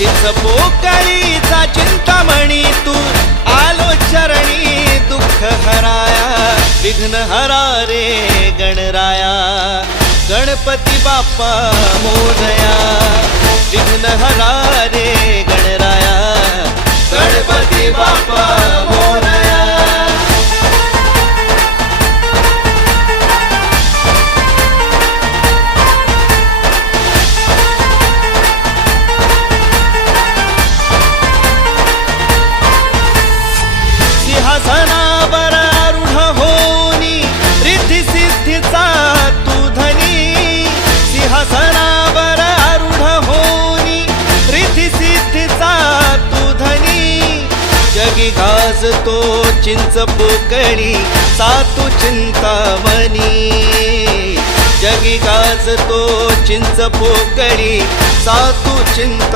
चिंच पोकळीचा चिंतामणी तू आलो चरणी दुःख हराया विघ्न हरा रे गणराया गणपती बाप्पा मोरया विघ्न हरा रे गणराया गणपती बाप्पा मोरया सिंहासनावर आरूढ होनी रिद्धी सिद्धीचा तू धनी सिंहासनावर आरूढ होनी रिद्धी सिद्धीचा तू धनी जगी गाजतो चिंच पोकळी सातू चिंतामणी जगी गाजतो चिंच पोकळी सातू चिंता